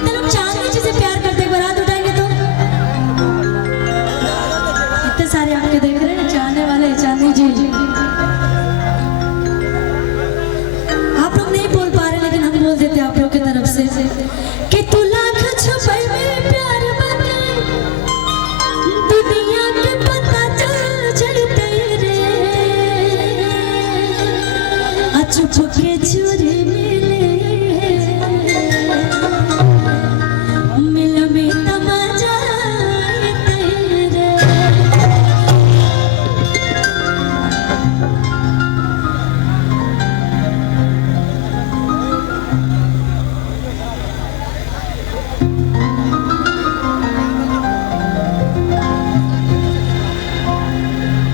कितने लोग चांदनी जी से प्यार करते हैं, बारात उठाएंगे तो इतने सारे आपके देख रहे हैं चाहने वाले चांदनी जी। आप लोग नहीं बोल पा रहे लेकिन हम बोल देते आप लोग की तरफ से कि तू लाख छुपाई में प्यार बने दुनिया के पता चल चलते रे चुप के चोरी मिले मिल में तमाचा तेरे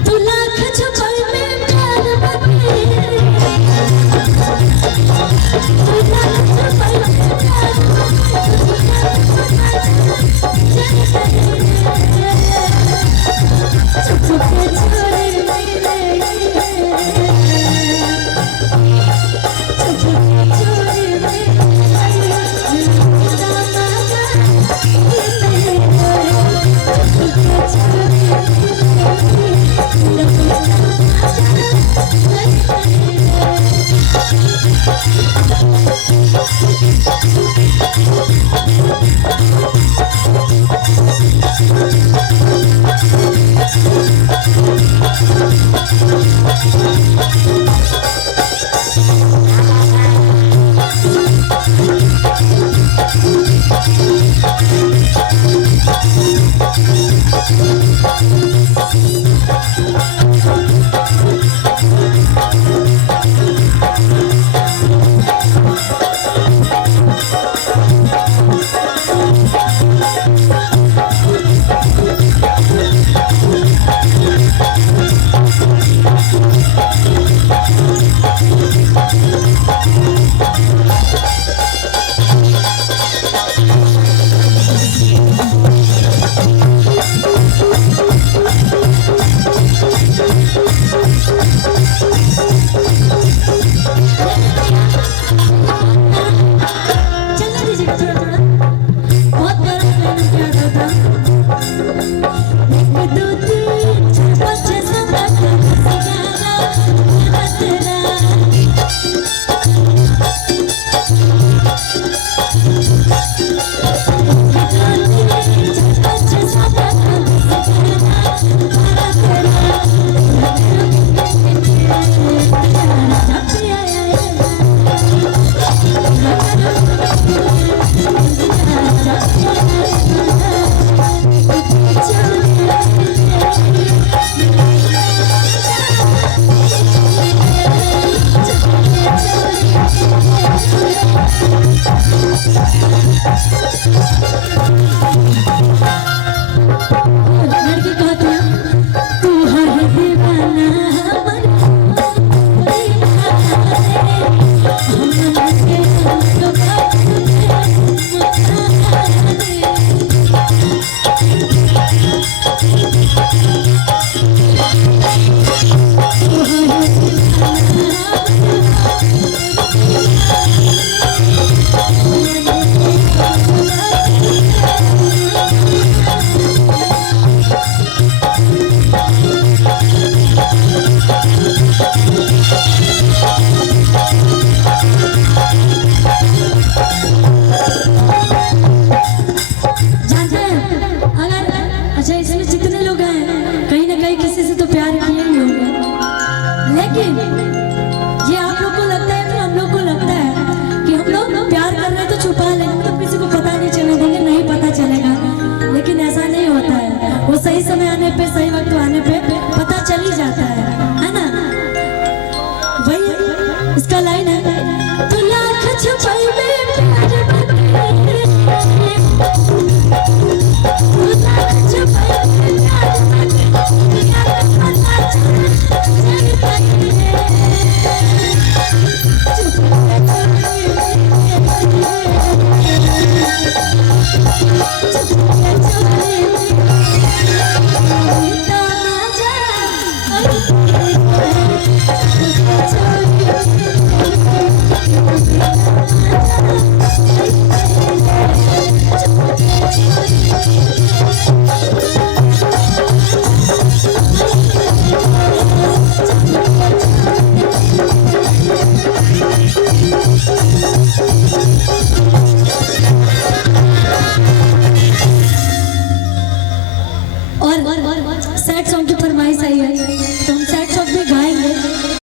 तू लाख छुपाई में प्यार बने